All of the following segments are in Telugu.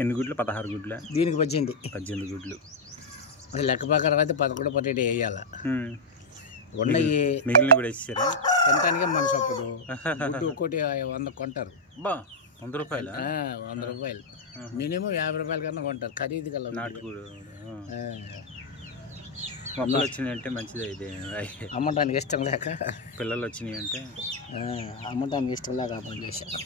ఎన్ని గుడ్లు? 16 గుడ్ల. దీనికి 18 గుడ్లు. అది లెక్క ప్రకారం అయితే 11 పొటాటో వేయాలి. ఉన్నాయి మిగిలిన కూడా వేసారా? తినటానికే మనసు అప్పుడు గుడ్డు ఒక్కోటి 100 కొంటారు. బా 100 రూపాయలు? 100 రూపాయలు మినిమం 50 రూపాయల కన్నా కొంటారు ఖరీదు కల్లా. నాటుకూడు మొక్కలు వచ్చినాయి అంటే మంచిదే. ఇది అమ్మటానికి ఇష్టం లేక పిల్లలు వచ్చినాయి అంటే అమ్మటానికి ఇష్టం లేక అప్పుడు చేశాను.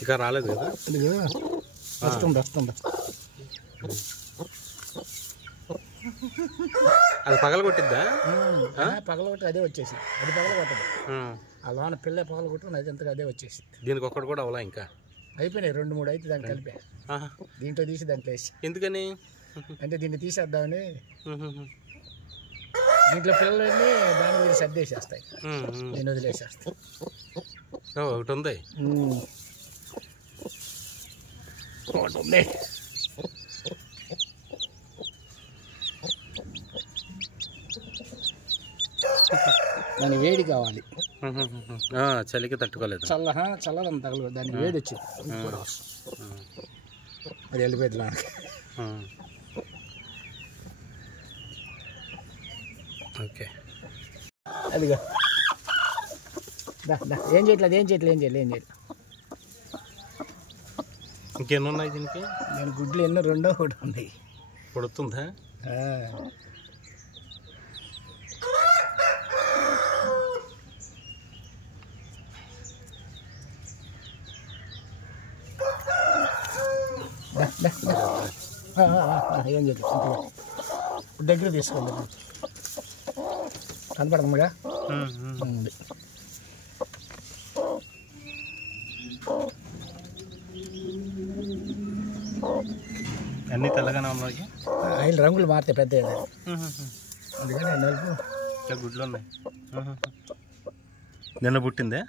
ఇంకా రాలేదు కదా? వస్తుంది. అది పగల కొట్టిద్దా? పగల కొట్టి అదే వచ్చేసింది. అది పగల కొట్టదు. ఆ లోన పిల్ల పగల కొట్టుకుని అది ఎంతగా అదే వచ్చేసింది. దీనికి ఒక్కటి కూడా అవలా? ఇంకా అయిపోయినాయి 2-3 అయితే దాన్ని కలిపా. దీంట్లో తీసి దాంట్లో వేసి. ఎందుకని అంటే దీన్ని తీసేద్దామని. దీంట్లో పిల్లలన్నీ దాని మీద సర్దేసేస్తాయి, నేను వదిలేసేస్తాను. ఒకటి ఉంది. దాని వేడి కావాలి, చలికి తట్టుకోలేదు. చల్లని తగలదు, దానికి వేడి వచ్చింది. అది వెళ్ళిపోయింది. ఓకే, అదిగా ఏం చేయట్లేదు. ఇంకెన్ని ఉన్నాయి దీనికి? నేను గుడ్లు ఎన్నో 2 కూడా ఉన్నాయి. పడుతుందా? ఏం చేయట్లేదు. దగ్గర తీసుకోండి, కనపడదుగా. అన్నీ తెల్లగానే ఉన్నాయి. ఆయిల్ రంగులు మారితే పెద్ద, అందుకని గుడ్లు ఉన్నాయి. నిన్న పుట్టిందే.